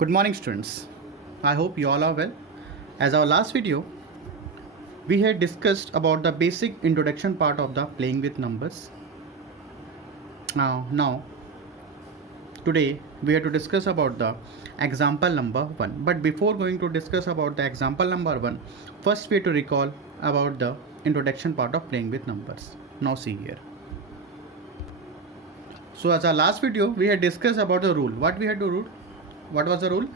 Good morning, students. I hope you all are well. As our last video, we had discussed about the basic introduction part of the playing with numbers. Now, today we have to discuss about the example number 1. But before going to discuss about the example number 1, first we have to recall about the introduction part of playing with numbers. Now see here. So as our last video, we had discussed about the rule. What we had to rule? What was the rule?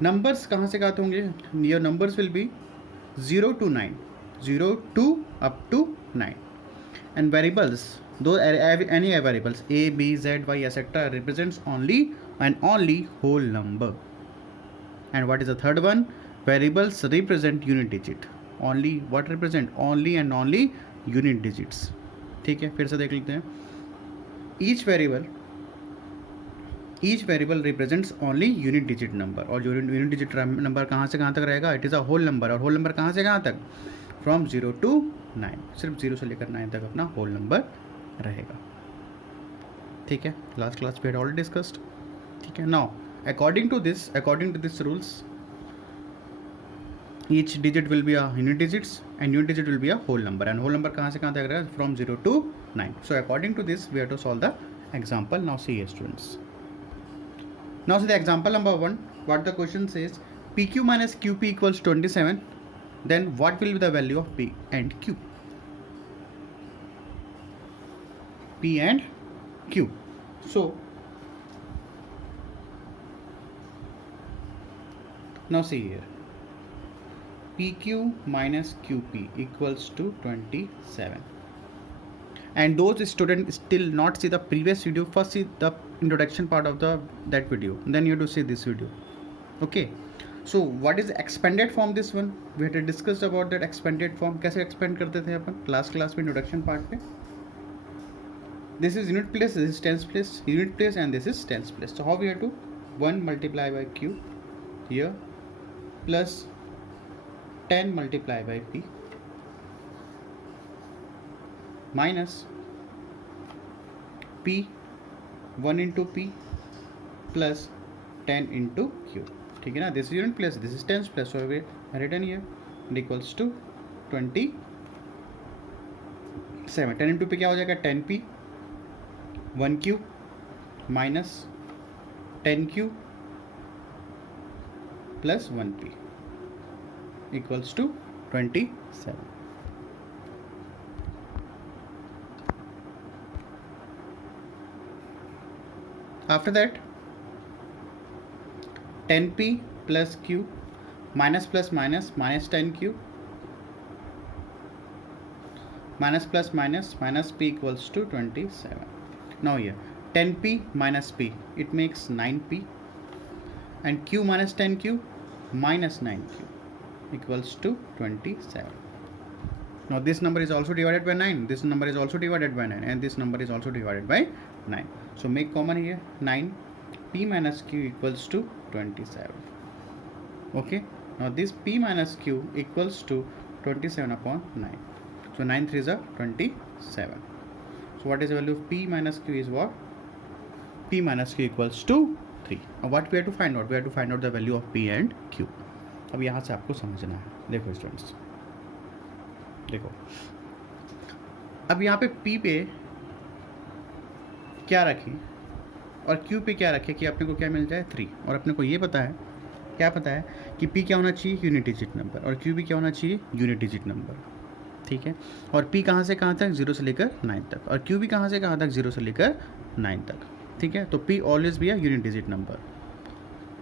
Numbers कहाँ से कहाँ होंगे? Your numbers will be 0 to 9, 0 to up to 9, and variables, though any variables a, b, z, y, etc. represents only and only whole number. And what is the third one? Variables represent unit digit. Only what represent? Only and only unit digits. ठीक है, फिर से देख लेते हैं. Each variable represents only unit digit number. और जो unit digit number कहाँ से कहाँ तक रहेगा? It is a whole number. और whole number कहाँ से कहाँ तक? From 0 to 9. सिर्फ 0 से लेकर 9 तक अपना whole number रहेगा. ठीक है, last class we had already discussed. ठीक है, now according to this rules, each digit will be a unit digits and unit digit will be a whole number, and whole number कहाँ से कहाँ तक रहेगा? From 0 to 9. So according to this we have to solve the example. Now see here, students. Now see the example number 1. What the question says: PQ minus QP equals 27. Then what will be the value of P and Q? P and Q. So now see here. PQ minus QP equals to 27. And those students still not see the previous video, first see the introduction part of that video, then you have to see this video. Okay, so what is expanded form? This one we had discussed about that expanded form. कैसे expand करते थे अपन class में introduction part पे. This is unit place, this is tens place, unit place, and this is tens place. So how we have to 1 multiply by Q here plus 10 multiply by P minus P 1 into P plus 10 into Q. ठीक है ना, this is unit place, this is tens place, so we written here and equals to 27. 10 into P क्या हो जाएगा? 10P 1Q minus 10Q plus 1P equals to 27. After that 10P plus Q minus plus minus 10Q minus plus minus P equals to 27. Now here 10P minus P, it makes 9P, and Q minus 10Q minus 9Q equals to 27. Now this number is also divided by 9, this number is also divided by 9, and this number is also divided by 9. So make common here 9. P minus Q equals to 27. Okay, now this P minus Q equals to 27 upon 9. So 9 3s are 27. So what is the value of P minus Q is what? P minus Q equals to 3. Now what we have to find out? We have to find out the value of P and Q. अब यहाँ से आपको समझना है. देखो students, देखो अब यहाँ पे P पे क्या रखें और Q पे क्या रखें कि अपने को क्या मिल जाए? 3. और अपने को ये पता है, क्या पता है कि P क्या होना चाहिए? यूनिट डिजिट नंबर, और Q भी क्या होना चाहिए? Unit digit number. ठीक है, और P कहाँ से कहाँ तक? 0 से लेकर 9 तक, और Q भी कहाँ से कहाँ तक? 0 से लेकर 9 तक. ठीक है, तो P ऑलवेज भी है unit digit number,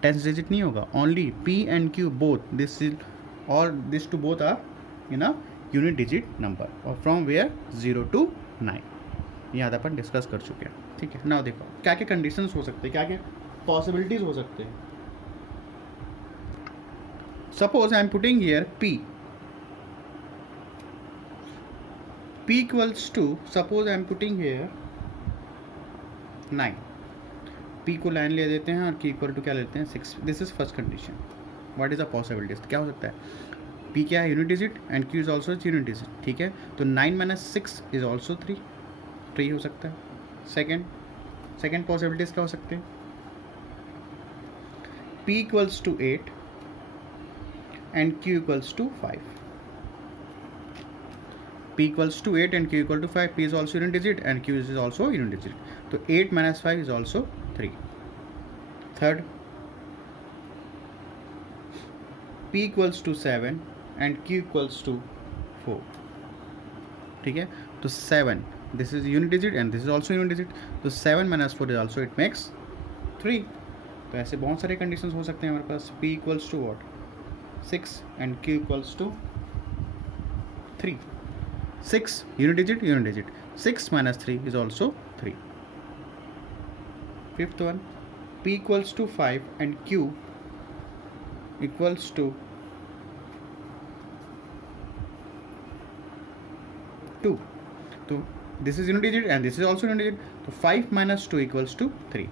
tens digit नहीं होगा. Only P and Q both, this is और this two both are in a unit digit number, और फ्रॉम वेयर 0 to 9. यहाँ अपन डिस्कस कर चुके हैं. ठीक है, ना देखो क्या क्या कंडीशंस हो सकते हैं, क्या क्या पॉसिबिलिटीज हो सकते हैं. Suppose I am putting here P equals to, suppose I am putting here 9. P को 9 ले देते हैं और Q इक्वल टू क्या लेते हैं? 6. This is first condition. What is the possibilities? क्या हो सकता है? P क्या है? Unit digit, and Q is also unit digit. ठीक है, तो 9 minus 6 इज ऑल्सो 3 हो सकता है. सेकेंड पॉसिबिलिटीज क्या हो सकते हैं? p equals to 8 and q equals to 5. p equals to 8 and q equal to 5. P is also unit digit and q is also unit digit. So 8 minus 5 is also 3. Third, p equals to 7 and q equals to 4. ठीक है, तो 7, this is unit digit and this is also unit digit. तो 7 minus 4 is also it makes 3. तो ऐसे बहुत सारे conditions हो सकते हैं हमारे पास. p equals to what? 6 and q equals to 3. 6 unit digit. 6 minus 3 is also 3. Fifth one, p equals to 5 and q equals to 2. तो this is unit digit and this is also unit digit. तो 5 minus 2 equals to 3.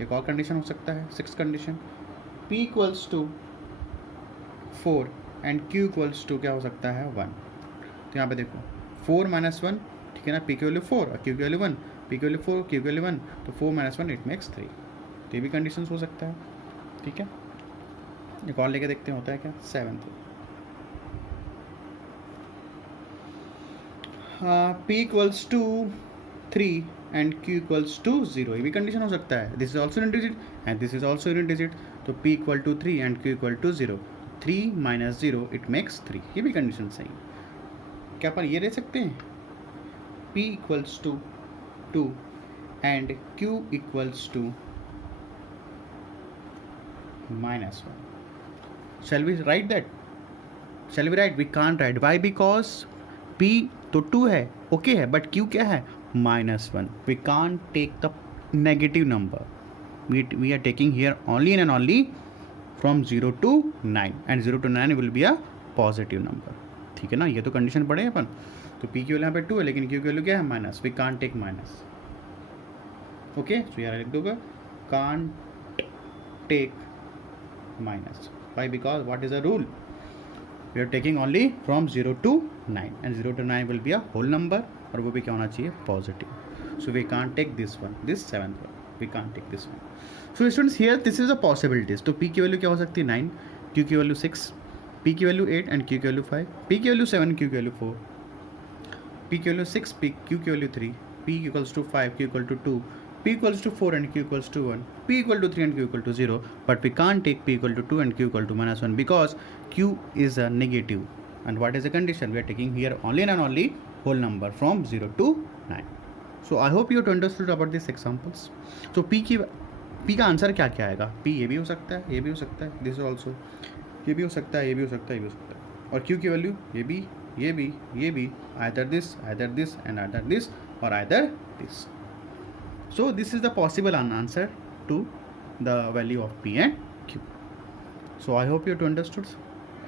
एक और condition हो सकता है, 6th condition, p equals to 4 and q equals to क्या हो सकता है 1. तो यहाँ पे देखो 4 minus 1, ठीक है ना, p की वैल्यू 4 और q की वैल्यू 1, p की वैल्यू 4, q की वैल्यू 1, तो 4 minus 1 इट मेक्स 3. तो ये भी कंडीशन हो सकता है. ठीक है, एक और लेके देखते हैं होता है क्या. 7th, p equals to 3 and q equals to 0. ये भी कंडीशन हो सकता है. This is also unit digit and this is also unit digit. तो p equal to 3 and q equal to 0. 3 minus 0 it makes 3. ये भी कंडीशन सही. क्या अपन ये ले सकते हैं, p equals to 2 and q equals to minus 1. Shall we write that? Shall we write? We can't write. Why? Because p तो 2 है, ओके है, बट q क्या है, -1. We can't take the negative number. We are taking here only and only from 0 to 9 and 0 to 9 will be a positive number. ठीक है ना, ये तो कंडीशन पढ़े अपन. तो p की वैल्यू यहाँ पे 2 है लेकिन q की वैल्यू क्या है, minus. We can't take minus. Okay, so यार लिख दूंगा can't take minus. Why? Because what is the rule? We are taking only from 0 to 9 and 0 to 9 will be a whole number और वो भी क्या होना चाहिए, positive. So we can't take this one, this 7th one. We can't take this one. So students, here this is a possibilities. तो p की value क्या हो सकती है 9, q की वैल्यू 6, p की वैल्यू 8 and q की वैल्यू 5, p की वैल्यू 7, q की वैल्यू 4, p की वैल्यू 6, q की value 3, p equals to 5, q equal to 2, p equals to 4 and q equals to 1, p equal to 3 and q equal to 0, but we can't take p equal to 2 and q equal to -1 because q is a negative. And what is the condition? We are taking here only and only whole number from 0 to 9. So I hope you have understood about these examples. So p का answer क्या क्या आएगा, p ये भी हो सकता है, ये भी हो सकता है, दिस ऑल्सो, ये भी हो सकता है, ये भी हो सकता है, ये भी हो सकता है, और q की वैल्यू ये भी, ये भी, ये भी, either this and either this or either this. So this is the possible answer to the value of p and q. So I hope you have understood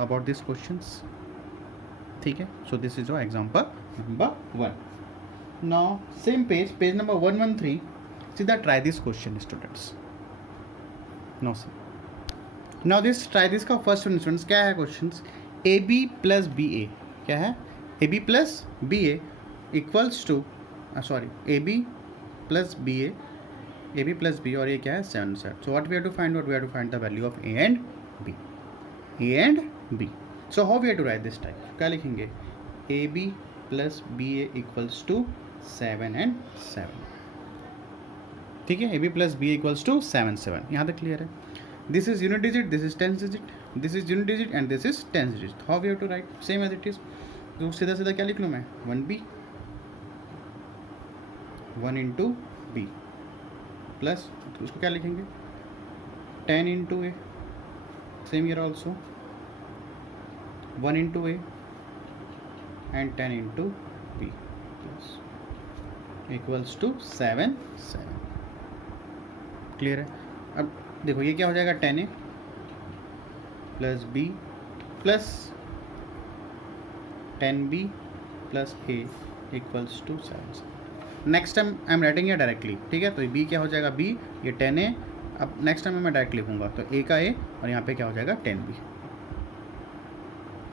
about these questions. ठीक है, so this is your example number 1. Now same page number 113. सीधा try this question students. No sir. Now try this का first one students क्या है questions, ab plus ba क्या है, ab plus ba equals to ab plus b और ये क्या है 7 sir. So what we have to find the value of a and b. So how we have to write this type, क्या लिखेंगे, ab plus ba equals to 7 and 7. ठीक है, ab plus ba equals to 7. यहाँ तक clear है. This is unit digit, this is 10th digit, this is unit digit and this is 10th digit. How we have to write, same as it is. तो सीधा क्या लिख लूँ मैं, 1b 1 into b plus, तो उसको क्या लिखेंगे, 10 into a, same here also 1 into a and 10 into b plus equals to 7. Clear है. अब देखो ये क्या हो जाएगा, 10a plus b plus 10b plus a equals to 7. Next time I am writing ये डायरेक्टली. ठीक है, तो b क्या हो जाएगा, b ये 10a. अब नेक्स्ट टाइम मैं डायरेक्ट लिखूंगा तो a का a और यहाँ पे क्या हो जाएगा 10b.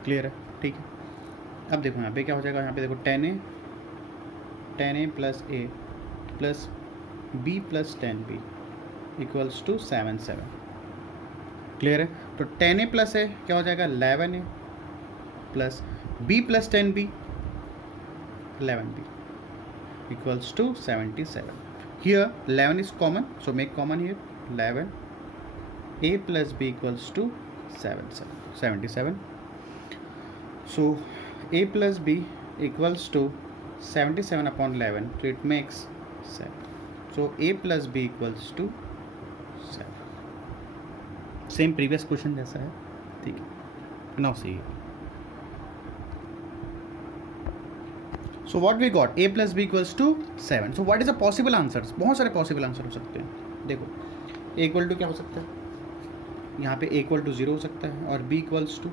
क्लियर है. ठीक है, अब देखो यहाँ पे क्या हो जाएगा, यहाँ पे देखो 10a plus a plus b plus 10b equals to 7. Clear है? तो 10a प्लस है क्या हो जाएगा 11a plus b plus 10b 11b equals to 77. Here 11 is common, so make common here 11. A plus b equals to 77. So a plus b equals to 77 upon 11, so it makes 7. So a plus b equals to 7. Same previous question जैसा है, ठीक है. Now see. So what we got? A plus b equals to 7. So what is the possible answers? बहुत सारे possible answer हो सकते हैं. देखो a इक्वल टू क्या हो सकता है, यहाँ पे a इक्वल टू 0 हो सकता है और b इक्वल्स टू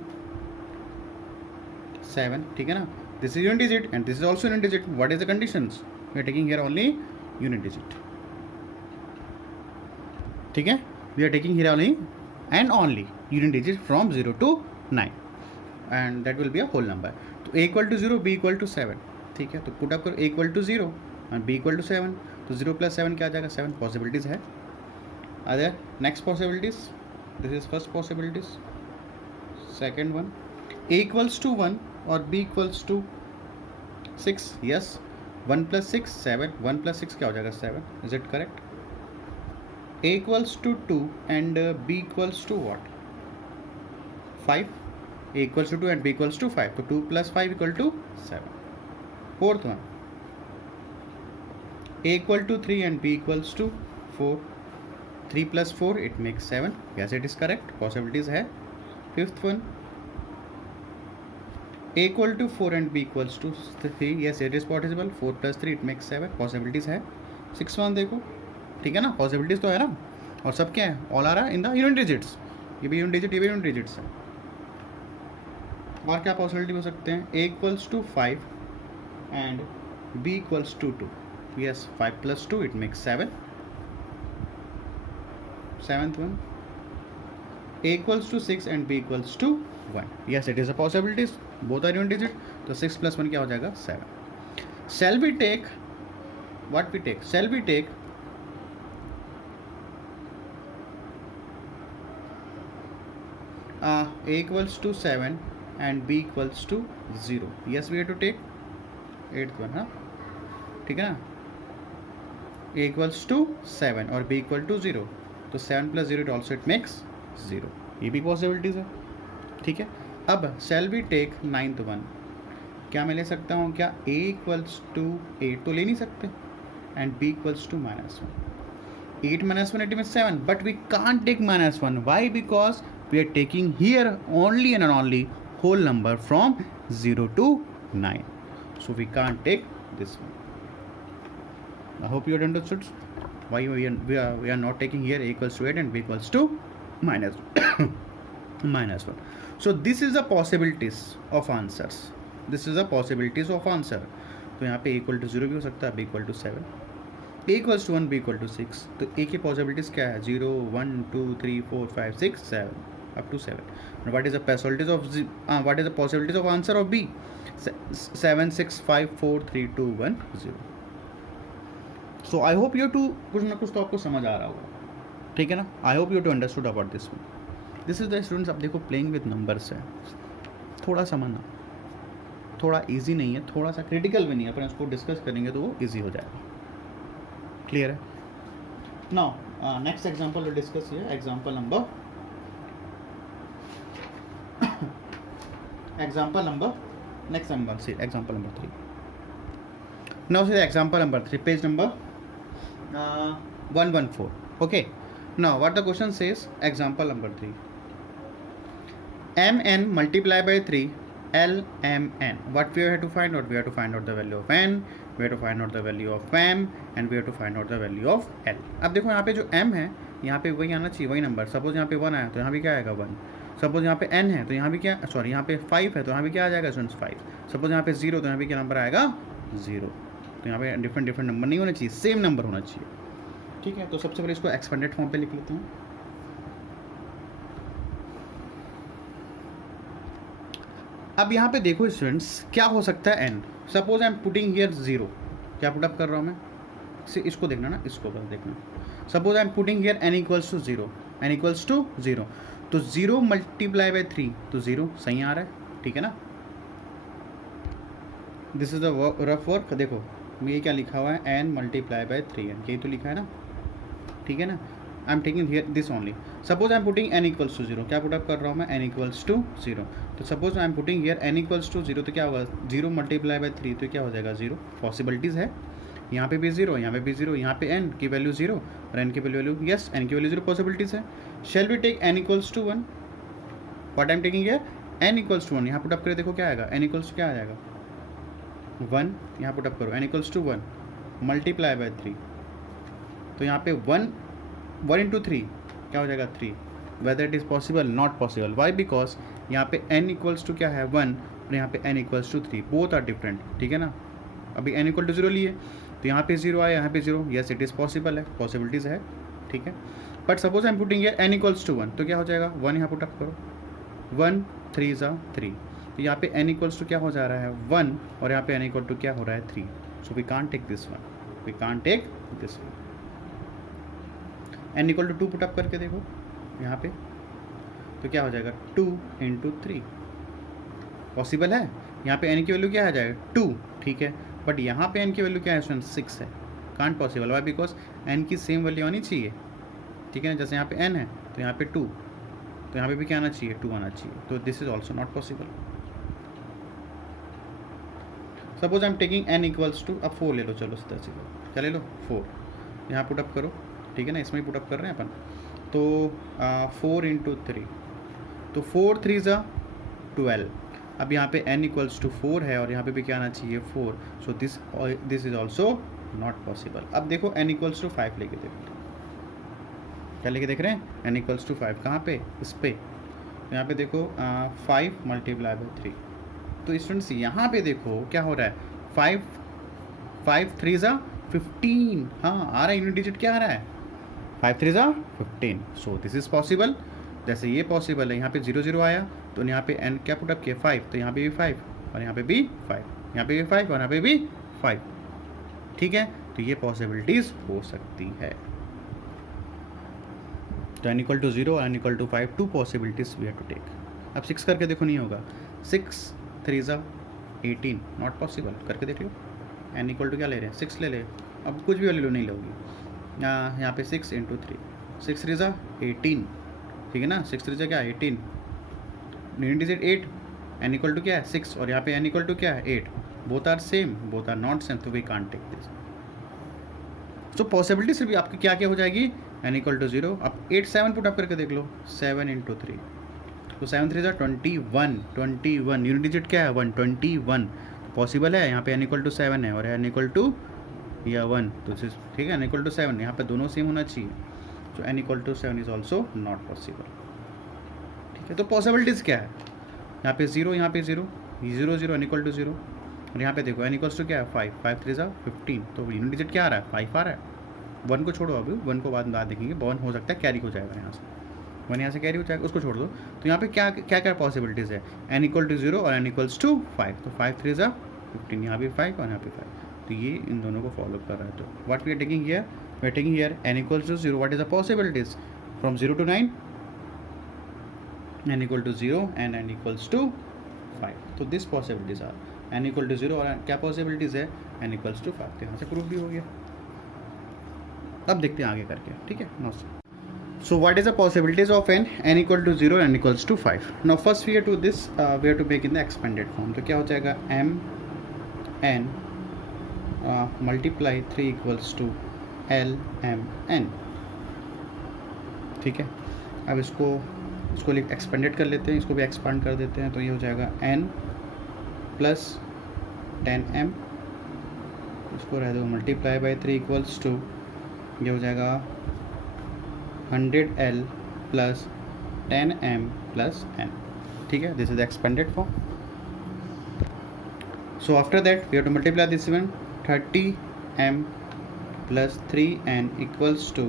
7. ठीक है ना? This is unit digit and this is also unit digit. What is the conditions? We are taking here only unit digit. ठीक है? We are taking here only and only unit digit from 0 to 9 and that will be a whole number. तो a equal to 0, b equal to 7. ठीक है, तो put up करो a equal to 0 और b equal to 7. तो 0 plus 7 क्या आ जाएगा 7. Possibilities है. Other next possibilities, this is first possibilities. Second one, a equals to 1 और b equals to 6. Yes, 1 plus 6 7. 1 plus 6 क्या हो जाएगा 7. Is it correct? a equals to 2 and b equals to what 5. a equals to 2 and b equals to 5. तो 2 plus 5 equal to 7. Fourth one, a equal to 3 and b equals to 4. 3 plus 4 it makes 7. Yes it is correct. Possibilities है. Fifth one, a equal to 4 and b equals to 3. Yes it is possible. 4 plus 3 it makes 7. Possibilities है. Six one देखो, ठीक है ना? Possibilities तो है ना. और सब क्या है, ऑल आ रहा है इन द यूनिट डिजिट्स. ये भी यूनिट डिजिट, ये भी यूनिट डिजिट्स है. और क्या पॉसिबिलिटी हो सकते हैं? a equals to 5 and b equals to 2. Yes, 5 plus 2 it makes 7. Seventh one, a equals to 6 and b equals to 1. Yes, it is a possibilities. Both are unit digit. तो 6 plus 1 क्या हो जाएगा 7. Shall we take what we take? Shall we take a equals to 7 and b equals to 0? Yes, we have to take eighth one. हाँ ठीक है ना. a equals to 7 और b equal to 0. तो 7 प्लस 0 ऑल्सो इट मेक्स 0. ये भी possibilities है. ठीक है. अब shall we take ninth one. क्या मैं ले सकता हूँ क्या a इक्वल्स टू 8 तो ले नहीं सकते and b equals to -1. 8 minus 1 it means 7, but we can't take -1. Why? Because we are taking here only and only whole number from 0 to 9. So we can't take this one. I hope you have understood why we are not taking here a equals to 8 and b equals to -1. So this is the possibilities of answers. This is the possibilities of answer. तो यहाँ पे a equal to 0 भी हो सकता है, b equal to 7, a equals to 1, b equal to 6. तो a की possibilities क्या है? 0 1 2 3 4 5 6 7 up to 7. And what is the possibilities of answer of b? 7 6 5 4 3 2 1 0. So I hope you to कुछ ना कुछ तो आपको समझ आ रहा होगा. ठीक है ना? I hope you to understood about this one. This is the students. अब देखो playing with numbers है, थोड़ा समझना, थोड़ा easy नहीं है, थोड़ा सा critical भी नहीं है. अपन इसको डिस्कस करेंगे तो वो easy हो जाएगा. क्लियर है? Now next example we'll discuss here. Example number next number, see example number 3. Now see the example number 3, page number 114. Okay, now what the question says, example number 3, mn multiply by 3 lmn. What we have to find out? We have to find out the value of n, we have to find out the value of m, and we have to find out the value of l. अब देखो यहाँ पे जो m है, यहाँ पे वही आना चाहिए, वही नंबर. सपोज यहाँ पे 1 आया तो यहाँ भी क्या आएगा 1. सपोज यहाँ पे n है तो यहाँ भी क्या, सॉरी यहाँ पे 5 है तो यहाँ भी क्या आ जाएगा स्टूडेंट्स 5. सपोज यहाँ पे 0 तो यहाँ भी क्या नंबर आएगा 0. तो यहाँ पे डिफरेंट नंबर नहीं होने चाहिए, सेम नंबर होना चाहिए. ठीक है. तो सबसे पहले इसको एक्सपेंडेड फॉर्म पे लिख लेते हैं. अब यहाँ पे देखो स्टूडेंट्स क्या हो सकता है n. Suppose I am putting here 0. क्या पुटअप कर रहा हूँ मैं? इसको देखना ना, इसको बस देखना. Suppose I am putting here n equals to 0, n equals to 0. तो 0 मल्टीप्लाई बाई 3 तो 0 सही आ रहा है, ठीक है ना। This is the rough work. देखो ये क्या लिखा हुआ है, n मल्टीप्लाई बाई 3n, यही तो लिखा है ना, ठीक है ना। I am taking here this only. Suppose I am putting n equals to 0, क्या पुटअप कर रहा हूँ मैं, n इक्वल्स टू 0। तो suppose I am putting here n equals to 0, तो क्या होगा, 0 मल्टीप्लाई बाई 3 तो क्या हो जाएगा 0। पॉसिबिलिटीज़ है, यहाँ पे भी 0, यहाँ पे भी 0, यहाँ पे n की वैल्यू 0 और n की वैल्यू यस, n की वैल्यू 0, पॉसिबिलिटीज़ है। Shall we take n equals to 1, what I am taking here, n equals to 1, यहाँ पुटअप करें, देखो क्या आएगा, n इक्वल्स टू क्या आ जाएगा 1, यहाँ पुटअप करो, n equals to 1 multiply by 3, तो यहाँ पे 1 इंटू 3 क्या हो जाएगा 3। Whether it is possible, not possible, why, because यहाँ पे n इक्वल्स टू क्या है 1 और यहाँ पे n equals to 3, both are different, ठीक है ना। अभी n इक्वल टू 0 लिए तो यहाँ पे 0 आया, यहाँ पे 0, यस इट इज़ पॉसिबल है, पॉसिबिलिटीज़ है, ठीक है। But suppose I am putting here n equals to 1, तो क्या हो जाएगा 1, यहाँ पुटअप करो, 1 3 ज़ा 3, तो यहाँ पे n इक्वल्स टू क्या हो जा रहा है 1 और यहाँ पे n इक्वल टू क्या हो रहा है 3, so we can't take this one, we can't take this one. n equal to 2 put up करके देखो यहाँ पे, तो क्या हो जाएगा 2 इंटू 3, पॉसिबल है। यहाँ पे n की वैल्यू क्या आ जाएगा 2, ठीक है, बट यहाँ पे n की वैल्यू क्या है स्टूडेंट 6 है, can't possible, why, because n की सेम वैल्यू आनी चाहिए, ठीक है ना। जैसे यहाँ पे n है तो यहाँ पे 2, तो यहाँ पे भी क्या आना चाहिए 2 आना चाहिए, तो this is also not possible. Suppose I am taking n equals to, अब 4 ले लो, चलो सीधा सीधा क्या ले लो 4, यहाँ पुटअप करो, ठीक है ना, इसमें ही पुटअप कर रहे हैं अपन, तो 4 इंटू 3, तो 4 3 ज़ा 12, अब यहाँ पे n इक्वल्स टू 4 है और यहाँ पे भी क्या आना चाहिए 4, सो this is also not possible. अब देखो n इक्वल्स टू 5 लेके देखो, क्या लेके देख रहे हैं, n इक्वल्स टू 5, कहाँ पे, इस पे, तो यहाँ पे देखो 5 मल्टीप्लाई बाई 3, तो स्टूडेंट्स यहाँ पे देखो क्या हो रहा है 5 3 ज़ा 15, हाँ आ रहा है, यूनिट डिजिट क्या आ रहा है 5 3 ज़ा 15, सो दिस इज़ पॉसिबल। जैसे ये पॉसिबल है, यहाँ पे 0 0 आया तो यहाँ पे n क्या पुटअप किया 5, तो यहाँ पे भी 5 और यहाँ पे भी 5, यहाँ पे भी 5 और यहाँ पे भी 5, ठीक है, तो ये पॉसिबिलिटीज़ हो सकती है। तो n इक्वल टू 0 और n equal to 5, 2 possibilities we have to take. अब 6 करके देखो, नहीं होगा, 6 3 ज़ा 18, नॉट पॉसिबल, करके देख लो, n इक्वल टू क्या ले रहे हैं 6 ले ले, अब कुछ भी वैल्यू नहीं लोगी, यहाँ पे 6 इंटू 3, 6 3 ज़ा 18, ठीक है ना, 6 3 ज़ा क्या 18, unit digit 8, n equal to क्या है 6 और यहाँ पे n इक्वल टू क्या है 8, both are same, both are not same, तो we can't take this. So possibility सिर्फ आपकी क्या क्या हो जाएगी, n इक्वल टू 0, अब 8 7 पुट अप करके देख लो, 7 इंटू 3, तो 7 3 ज़ा 21, यूनिट डिजिट क्या है 1, 21 पॉसिबल है, यहाँ पे n इक्वल टू 7 है और n इक्वल टू या 1, तो ठीक है n इक्वल टू 7, यहाँ पे दोनों सेम होना चाहिए, तो n equal to 7 is also not possible, ठीक है। तो पॉसिबिलिटीज़ क्या है, यहाँ पे 0, यहाँ पे 0 0 0, n इक्वल टू 0, और यहाँ पे देखो n इक्वल्स टू क्या है 5 3 ज़ा 15, तो यूनिट डिजिट क्या आ रहा है 5 आ रहा है, 1 को छोड़ो, अभी 1 को बाद में देखेंगे, 1 हो सकता है कैरी हो जाएगा यहाँ से, 1 यहाँ से कैरी हो जाएगा, उसको छोड़ दो। तो यहाँ पे क्या क्या क्या पॉसिबिलिटीज़ है, n इक्वल टू 0 और n इक्वल्स टू 5, तो 5 3 ज़ा 15, यहाँ भी 5 और यहाँ पे 5, तो ये इन दोनों को फॉलो कर रहा है। तो what we are taking here, we are taking here n equals to 0, what is the possibilities from 0 to 9, n equal to 0 and n equals to 5, तो this possibilities are n equal to 0 और क्या possibilities है n equals to 5, तो यहाँ से proof भी हो गया। अब देखते हैं आगे करके, ठीक है। No so what is the possibilities of n equal to 0 n equals to 5। Now first we have to this we have to make in the expanded form, तो क्या हो जाएगा m n multiply 3 equals to l m n, ठीक है। अब इसको expanded कर लेते हैं, इसको भी एक्सपांड कर देते हैं, तो ये हो जाएगा n प्लस 10m, इसको रह दो मल्टीप्लाई बाई 3 इक्वल्स टू, ये हो जाएगा 100l plus 10m plus n, ठीक है। This is expanded form. So after that we have to multiply this one, 30m plus 3n equals to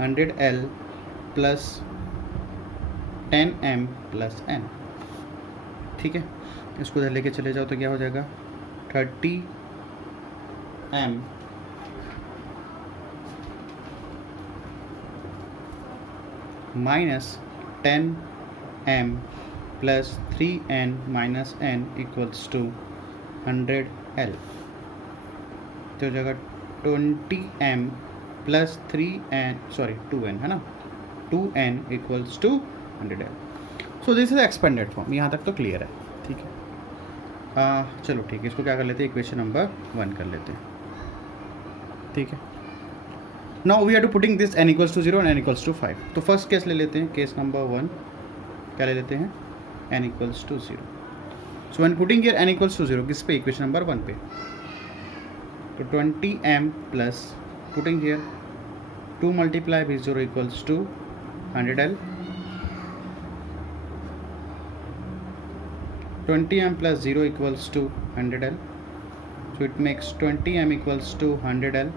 100l plus 10m plus n, ठीक है। इसको इधर लेके चले जाओ तो क्या हो जाएगा 30m minus 10m plus 3n minus n equals to 100l, तो हो जाएगा 20m plus 2n है ना, 2n equals to 100l. So this is expanded form. यहाँ तक तो क्लियर है, ठीक है. चलो ठीक है, इसको क्या कर लेते हैं, इक्वेशन नंबर 1 कर लेते हैं, ठीक है. Now we are to putting this n equals to 0 and n equals to 5. तो फर्स्ट केस ले लेते हैं, केस नंबर 1 क्या ले लेते हैं, n equals to 0. So when putting here n equals to 0, किस पे, इक्वेशन नंबर 1 पे, तो 20m plus putting here 2 multiply भी 0 equals to 100l, 20m plus 0 equals to 100l, so it makes 20m equals to 100l.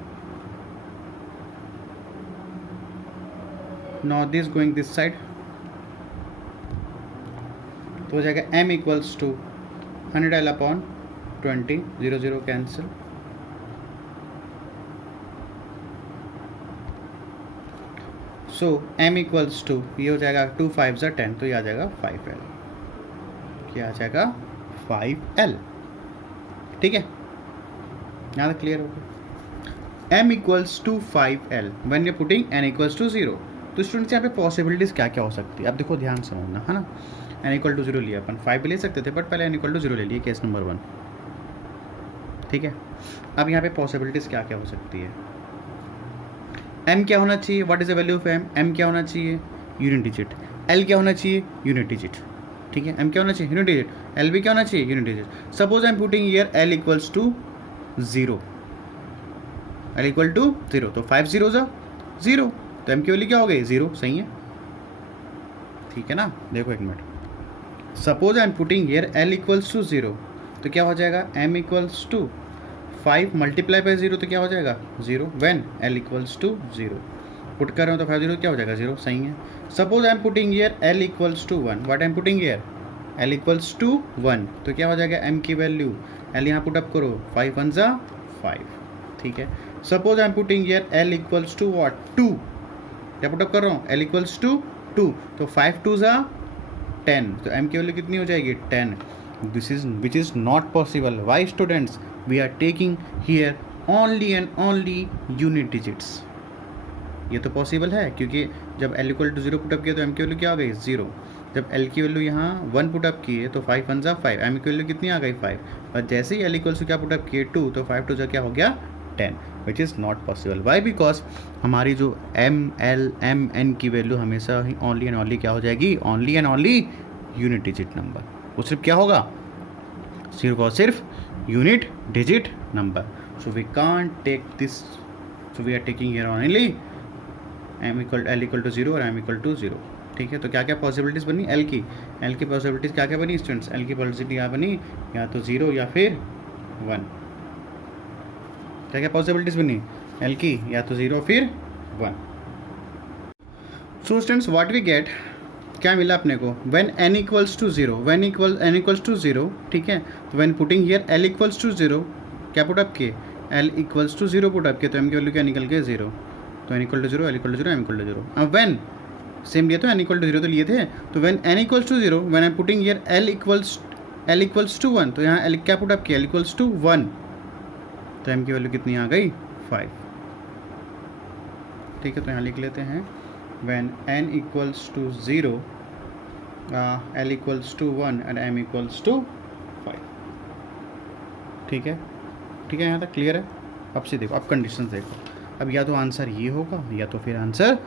Now this going this side, तो हो जाएगा m equals to 100l upon 20, 0 0 cancel, so m equals to, ये हो जाएगा 2 5 ज़ा 10, तो ये आ जाएगा 5l, क्या आ जाएगा 5l, ठीक है. यहाँ तक क्लियर हो गया. m equals to 5l when you putting n equals to 0. तो स्टूडेंट्स यहाँ पे पॉसिबिलिटीज़ क्या क्या हो सकती है, अब देखो ध्यान से समझना है ना. n इक्वल टू 0 लिया अपन, 5 भी ले सकते थे बट पहले n इक्वल टू 0 ले लिए, केस नंबर 1, ठीक है. अब यहाँ पे पॉसिबिलिटीज़ क्या क्या हो सकती है. m क्या होना चाहिए, what is the value of m क्या होना चाहिए, यूनिट डिजिट. l क्या होना चाहिए, यूनिट डिजिट, ठीक है. m क्या होना चाहिए, यूनिट डिजिट. l भी क्या होना चाहिए, unit digit. Suppose I am putting here l equals to 0, l equal to 0, तो 5 0 ज़ा 0, तो m की वैल्यू क्या हो गई, 0, सही है, ठीक है ना. देखो एक minute, suppose I am putting here l equals to 0, तो क्या हो जाएगा, m equals to 5 multiply by 0, तो क्या हो जाएगा 0, when l equals to 0. Put कर रहे हो तो 5 0 क्या हो जाएगा 0, सही है. Suppose I am putting here l equals to 1, what I am putting here, l equals to 1, तो क्या हो जाएगा m की वैल्यू, l यहाँ पुट अप करो, 5 1 ज़ा 5, ठीक है. Suppose I am putting here l equals to what 2, क्या पुट अप कर रहा हूँ, l इक्वल्स टू 2, तो 5 2 ज़ा 10, तो m की वैल्यू कितनी हो जाएगी 10. This is which is not possible. Why students, we are taking here only and only unit digits. ये तो पॉसिबल है क्योंकि जब l इक्वल टू 0 पुटअप किया तो m की वैल्यू क्या आ गई 0. जब l की वैल्यू यहाँ 1 पुटअप किए तो 5 1 ज़ा 5, m की वैल्यू कितनी आ गई 5, और जैसे ही l इक्वल्स टू क्या पुटअप किए 2, तो 5 2 ज़ा क्या हो गया 10, which is not possible. Why, because हमारी जो m l m n की वैल्यू हमेशा ही ओनली एंड ओनली क्या हो जाएगी, only and only unit digit number. वो सिर्फ क्या होगा, सिर्फ और सिर्फ unit digit number. So we can't take this, so we are taking here only l equal to 0 और m इक्वल टू 0, ठीक है. तो क्या क्या पॉसिबिलिटीज़ बनी l की पॉसिबिलिटीज़ क्या क्या बनी स्टूडेंट्स, l की पॉसिबिलिटी क्या बनी, या तो 0 या फिर 1. क्या क्या पॉसिबिलिटीज़ बनी l की, या तो 0 फिर 1. So students what we get, क्या मिला अपने को, when n equals to 0, n equals to 0, ठीक है. तो when putting here l equals to 0, क्या पुटअप किए, l इक्वल्स टू 0 पुटअप किए, तो m की वैल्यू क्या निकल गई 0, तो n equal to 0, l equal to 0, m equal to 0. अब व्हेन सेम लिए तो n इक्वल टू 0 तो लिए थे, तो when n equals to 0, when I am putting here l equals to 1, तो यहाँ l क्या पुटअप किया, l इक्वल्स टू 1, तो m की वैल्यू कितनी आ गई 5, ठीक है. तो यहाँ लिख लेते हैं when n equals to 0, l equals to 1 and m equals to 5, ठीक है. ठीक है, यहाँ तक क्लियर है. अब से देखो, अब कंडीशन देखो, अब या तो आंसर ये होगा या तो फिर आंसर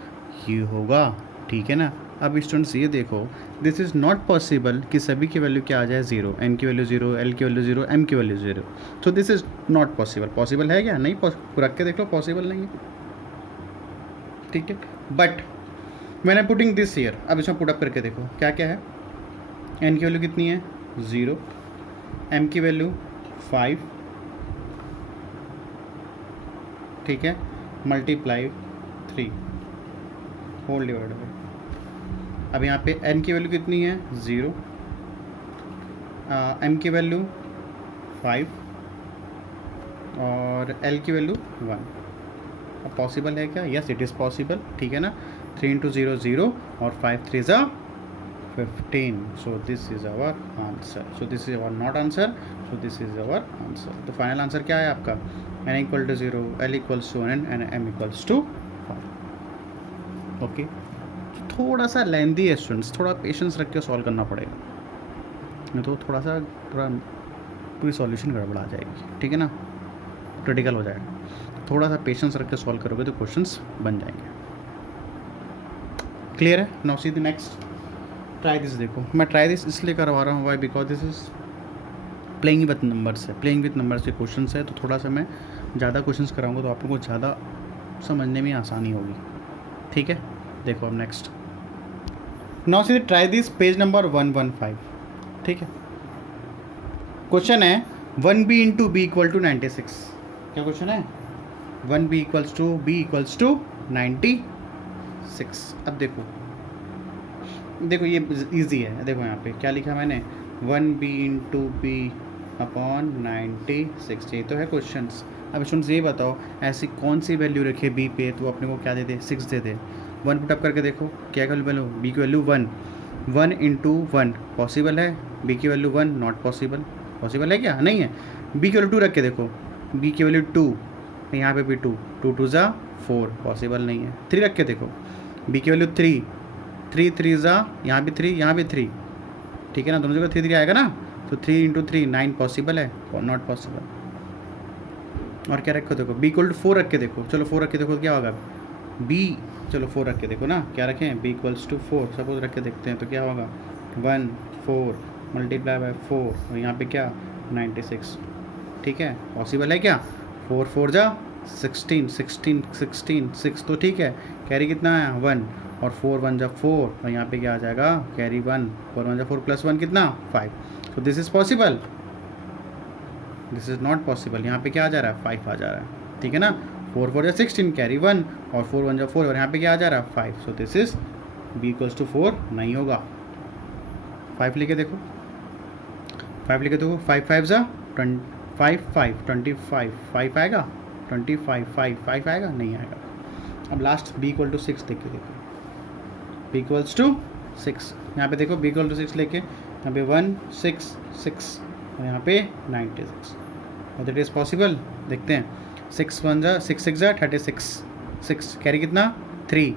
ये होगा, ठीक है ना. अब स्टूडेंट्स ये देखो, दिस इज़ नॉट पॉसिबल कि सभी की वैल्यू क्या आ जाए 0, n की वैल्यू 0, l की वैल्यू 0, m की value 0. So this is not possible. Possible है क्या, नहीं, रख के देख लो, पॉसिबल नहीं है, ठीक है. But when I putting this here, अब इसमें पुटअप करके देखो क्या क्या है. n की वैल्यू कितनी है 0, m की वैल्यू 5, ठीक है, मल्टीप्लाई 3 होल डिवाइड बाई. अब यहाँ पे n की वैल्यू कितनी है 0, m की वैल्यू 5 और l की वैल्यू 1. अब पॉसिबल है क्या, यस इट इज़ पॉसिबल, ठीक है ना. 3 इंटू 0 0 और 5 3 ज़ा 15. So this is our answer. So this is our not answer. So this is our answer. तो फाइनल आंसर क्या है आपका? n equal to 0, l equals to 1 and m equals to 5. Okay, थोड़ा सा लेंदी है स्टूडेंट्स, थोड़ा पेशेंस रख के सॉल्व करना पड़ेगा, नहीं तो थोड़ा पूरी सॉल्यूशन गड़बड़ा जाएगी, ठीक है ना, क्रिटिकल हो जाएगा. थोड़ा सा पेशेंस रख के सॉल्व करोगे तो क्वेश्चंस बन जाएंगे. क्लियर है? Now see the next. Try this. देखो मैं ट्राई दिस इसलिए करवा रहा हूँ, why, because this is playing with numbers है, प्लेइंग विथ नंबर्स के क्वेश्चन है, तो थोड़ा सा मैं ज़्यादा क्वेश्चंस कराऊंगा तो आप लोगों को ज़्यादा समझने में आसानी होगी. ठीक है, देखो अब next. Now see try this page number 115. ठीक है, क्वेश्चन है 1b into B equal to 96. क्या क्वेश्चन है? 1b equals to b equals to 96. अब देखो ये इजी है. देखो यहाँ पे क्या लिखा मैंने, 1b इंटू बी अपॉन 96. ये तो है क्वेश्चंस. अब स्टूडेंट्स ये बताओ ऐसी कौन सी वैल्यू रखे b पे तो अपने को क्या दे दे, 6 दे दे. 1 पुटअप करके देखो क्या वैल्यू, b की वैल्यू 1. 1 इंटू 1 पॉसिबल है, b की वैल्यू 1 नॉट पॉसिबल. पॉसिबल है क्या? नहीं है. b की वैल्यू 2 रख के देखो, b की वैल्यू 2, यहाँ पे भी 2, 2 2 ज़ा 4, पॉसिबल नहीं है. 3 रख के देखो, b की वैल्यू 3, 3 3 ज़ा, यहाँ भी 3, यहाँ भी 3, ठीक है ना, दोनों जगह 3 3 आएगा ना, तो 3 इंटू 3 9 पॉसिबल है, नॉट पॉसिबल. और क्या रखो देखो, b इक्वल टू 4 रख के देखो. चलो 4 रख के देखो क्या होगा, b, चलो 4 रख के देखो ना, क्या रखें, b इक्वल्स टू 4 सपोज रख के देखते हैं तो क्या होगा, 1 4 मल्टीप्लाई बाय 4 और यहाँ पे क्या 96. ठीक है, पॉसिबल है क्या? 4 4 जा 16, 16 16 6 तो ठीक है. कैरी कितना है 1 और 4 1 जा 4 और यहाँ पे क्या आ जाएगा, कैरी 1, 4 1 जा 4 प्लस 1 कितना 5. So this is possible, this is not possible. यहाँ पे क्या आ जा रहा है, 5 आ जा रहा है. ठीक है ना, 4 4 जा 16 कैरी 1 और 4 1 जा 4 और यहाँ पे क्या आ जा रहा है 5. So this is b equals to 4 नहीं होगा. 5 लिखे देखो, 5 लिखे देखो, 5 5 जा 5 5 25, 5 आएगा 25, 5 आएगा नहीं आएगा. अब लास्ट b इक्वल टू 6 देख के देखो, b इक्वल्स टू 6. यहाँ पे देखो b इक्वल टू 6 लेके यहाँ पे 1 6 6 और यहाँ पे 96. और दैट इज़ पॉसिबल. देखते हैं, 6 1 जा 6 6 जा 36, 6 कैरी कितना 3,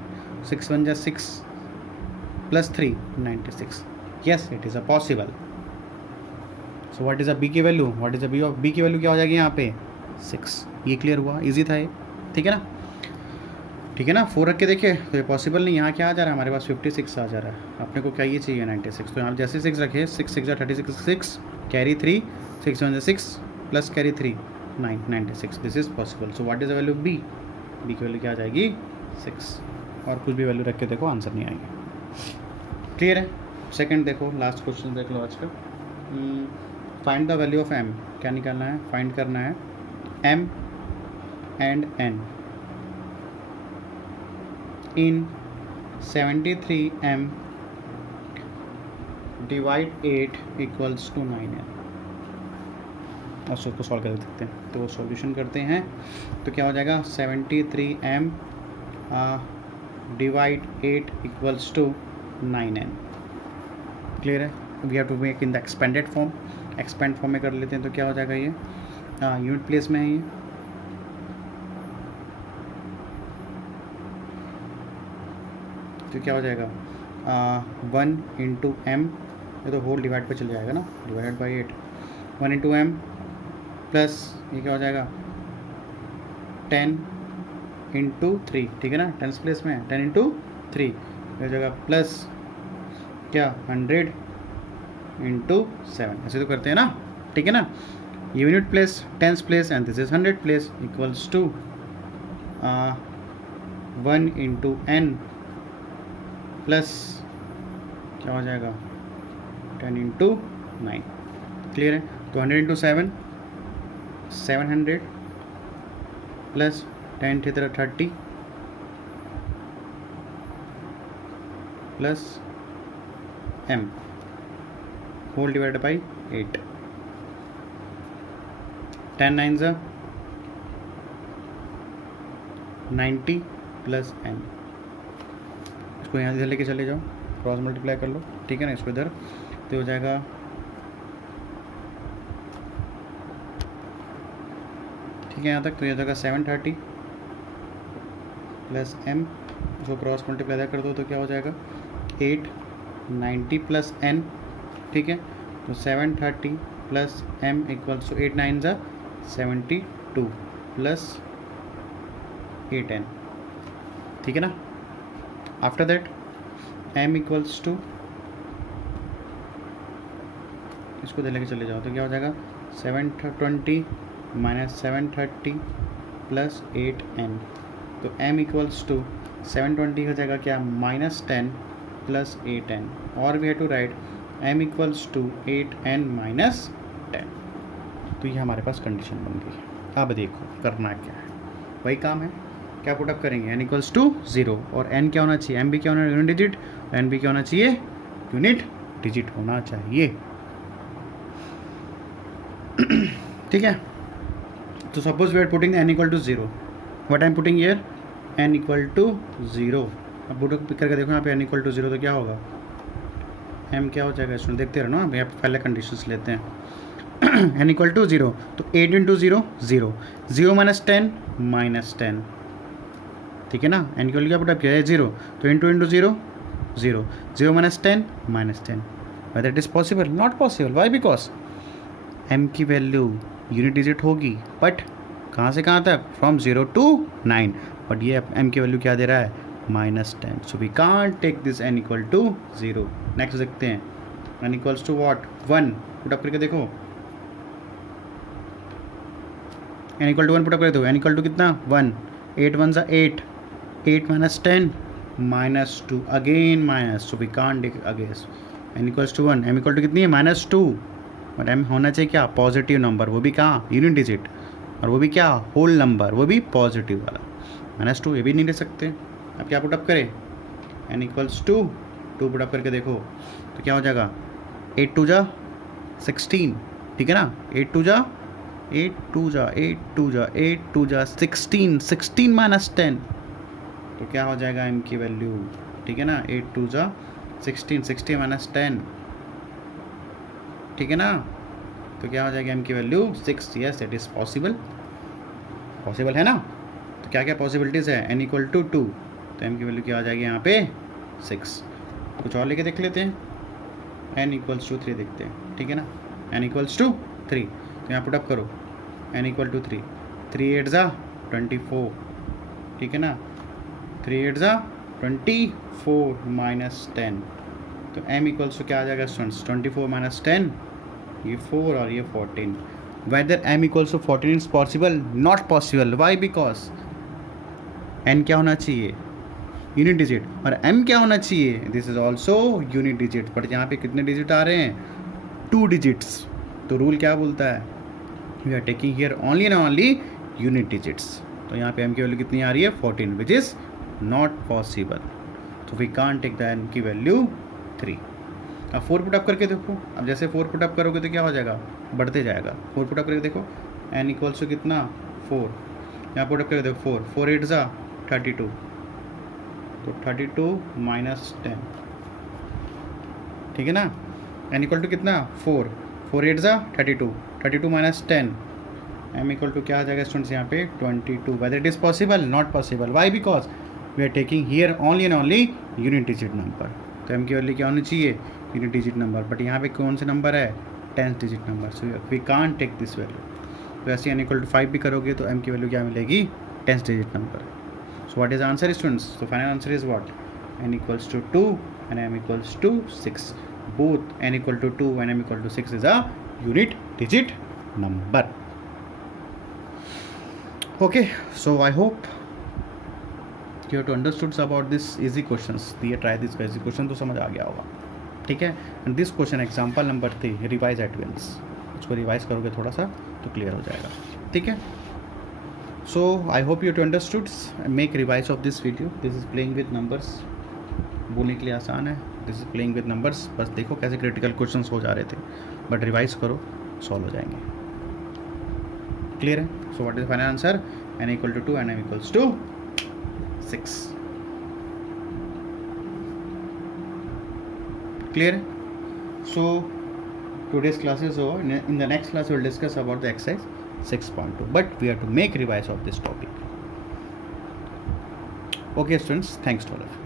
6 1 जा 6 plus 3 96. Yes it is a possible. So what is a b की value, what is a b of b की वैल्यू क्या हो जाएगी यहाँ पे 6. ये क्लियर हुआ, इजी था ये. ठीक है ना, ठीक है ना. 4 रख के देखिए तो ये पॉसिबल नहीं. यहाँ क्या आ जा रहा है हमारे पास 56 आ जा रहा है. अपने को क्या ये चाहिए 96. तो यहाँ जैसे 6 रखे 6 6 जा 36, 6 कैरी 3, 6 1 जा 6 plus carry 3 9 96. This is possible. So what is the value b, b की वैल्यू क्या आ जाएगी 6. और कुछ भी वैल्यू रख के देखो आंसर नहीं आएगी. क्लियर है. सेकंड देखो, लास्ट क्वेश्चन देख लो आज का. Find the value of m. क्या निकालना है, फाइंड करना है m and n in 73m divide 8 equals to 9n. और उसको सॉल्व कर देखते हैं. तो सॉल्यूशन करते हैं तो क्या हो जाएगा, 73m divide 8 equals to 9n. Clear है. We have to make in the expanded form. Expand form में कर लेते हैं तो क्या हो जाएगा, ये यूनिट प्लेस में है ये. तो क्या हो जाएगा 1 इंटू एम, ये तो होल डिवाइड पे चल जाएगा ना, divided by 8. 1 into M plus ये क्या हो जाएगा 10 इंटू 3. ठीक है ना, 10 प्लेस में 10 इंटू 3 हो जाएगा प्लस क्या 100 इंटू 7. ऐसे तो करते हैं ना. ठीक है ना, unit place 10 place and this is 100 place equals to 1 into N plus क्या हो जाएगा 10 इंटू 9. क्लियर है. तो 100 इंटू 7 700 प्लस 10 थी तरह 30 plus m whole divide by 8. 10 9 ज़ा 90 प्लस n. इसको यहाँ से लेके चले जाओ, क्रॉस मल्टीप्लाई कर लो, ठीक है ना, इसको इधर तो हो जाएगा ठीक है यहाँ तक, तो ये हो जाएगा 730 प्लस m, इसको क्रॉस मल्टीप्लाई कर दो तो क्या हो जाएगा 890 प्लस n, ठीक है, तो 730 प्लस m इक्वल्स टू 8 9 ज़ा 72 प्लस 8n, ठीक है ना। After that m equals to, इसको दे लेके चले जाओ तो क्या हो जाएगा 720 माइनस 730 प्लस 8n, तो m इक्वल्स टू 720 हो जाएगा क्या -10 प्लस 8n, और we have to write m equals to 8n minus 10। तो ये हमारे पास कंडीशन बन गई है। अब देखो करना क्या है, वही काम है, क्या पुटअप करेंगे n इक्वल्स टू 0 और n क्या होना चाहिए, m भी क्या होना यूनिट डिजिट, n भी क्या होना चाहिए यूनिट डिजिट होना चाहिए, ठीक है। तो suppose we are putting n equal to 0, what I am putting here n equal to 0। अब पुटअप करके देखो यहाँ पे n इक्वल टू 0 तो क्या होगा, m क्या हो जाएगा, इसमें देखते रहो ना, यहाँ पे पहले कंडीशंस लेते हैं n इक्वल टू 0, तो 8 इंटू 0 0, 0 माइनस 10 माइनस 10, ठीक है ना, n की वैल्यू क्या पुटअप किया है 0, तो into into 0 0, 0 minus 10 minus 10, whether it is possible, not possible, why, because m की वैल्यू यूनिट डिजिट होगी, बट कहाँ से कहाँ तक, फ्रॉम 0 टू 9, बट ये m की वैल्यू क्या दे रहा है -10, so we can't take this n equal to 0। Next देखते हैं n equals to what 1, put up करके देखो, n इक्वल टू 1 पुटअप करके दो, n इक्वल टू कितना 1, 8 1 ज़ा 8, 8 minus 10 minus 2, again minus, so we can't take again n equals to 1, m equal to कितनी है -2, बट m होना चाहिए क्या पॉजिटिव नंबर, वो भी कहाँ यूनिट डिजिट, और वो भी क्या होल नंबर, वो भी पॉजिटिव वाला, -2 ये भी नहीं ले सकते। अब क्या पुटअप करें, n इक्वल्स टू 2 पुटअप करके देखो तो क्या हो जाएगा 8 2 जा 16, ठीक है ना, 8 2 जा 8 2 जा 8 2 जा 8 2 जा 16, 16 माइनस 10, तो क्या हो जाएगा m की वैल्यू, ठीक है ना, 8 2 जा 16, 16 माइनस 10, ठीक है ना, तो क्या हो जाएगा m की value 6, yes it is possible, possible है ना। तो क्या क्या पॉसिबिलिटीज़ है, n इक्वल टू 2, तो m की वैल्यू क्या आ जाएगी यहाँ पे 6। कुछ और लेके देख लेते हैं, n इक्वल्स टू 3 देखते हैं, ठीक है ना, n इक्वल्स टू 3, तो यहाँ पुटअप करो n इक्वल टू 3, 3 8 ज़ा 24, ठीक है ना, 3 8 ज़ा 24 माइनस 10, तो m इक्वल्स टू क्या आ जाएगा स्टूडेंट्स 24 माइनस 10, ये 4 और ये 14, whether m equals to 14 is possible, not possible, why, because n क्या होना चाहिए यूनिट डिजिट, और m क्या होना चाहिए, this is also unit digit, but यहाँ पे कितने डिजिट आ रहे हैं 2 डिजिट्स, तो रूल क्या बोलता है we are taking here only and only unit digits, तो यहाँ पे m की वैल्यू कितनी आ रही है 14, विच इज़ नॉट पॉसिबल, तो we can't take the n की वैल्यू 3। अब 4 पुटअप करके देखो, अब जैसे 4 पुटअप करोगे तो क्या हो जाएगा बढ़ते जाएगा, 4 पुटअप करके देखो n इक्वल्स टू कितना 4, यहाँ पुटअप करके देखो 4 4 8 ज़ा 32, तो 32 माइनस 10, ठीक है ना, n इक्वल टू कितना 4 4 8 ज़ा 32, 32 माइनस 10, m इक्वल टू क्या आ जाएगा स्टूडेंट्स यहाँ पे 22, whether it is possible, not possible, why, because we are taking here only and only unit digit number, तो m की वैल्यू क्या होनी चाहिए यूनिट डिजिट नंबर, बट यहाँ पे कौन से नंबर है 10th digit number, so we can't take this value, तो ऐसे n इक्वल टू 5 भी करोगे तो m की वैल्यू क्या मिलेगी 10th digit number, so what is answer students, तो final answer is what n equals to 2 and m equals to 6, both n equal to 2 and m equal to 6 is a unit digit number. Okay, so I hope you have to understood about this easy questions, दिए try this का easy question तो समझ आ गया होगा, ठीक है। And this question example number 3 revise at once, उसको revise करोगे थोड़ा सा तो क्लियर हो जाएगा, ठीक है। So I hope you to understood, make revise of this video, this is playing with numbers, बोलने के लिए आसान है, this is playing with numbers, बस देखो कैसे क्रिटिकल क्वेश्चंस हो जा रहे थे, बट रिवाइज करो सॉल्व हो जाएंगे, क्लियर है। So what is final answer, n equal to 2 and m equals to 6। Clear? So today's class is over. In the next class we will discuss about the exercise 6.2, but we have to make revise of this topic. Okay students, thanks to all of you.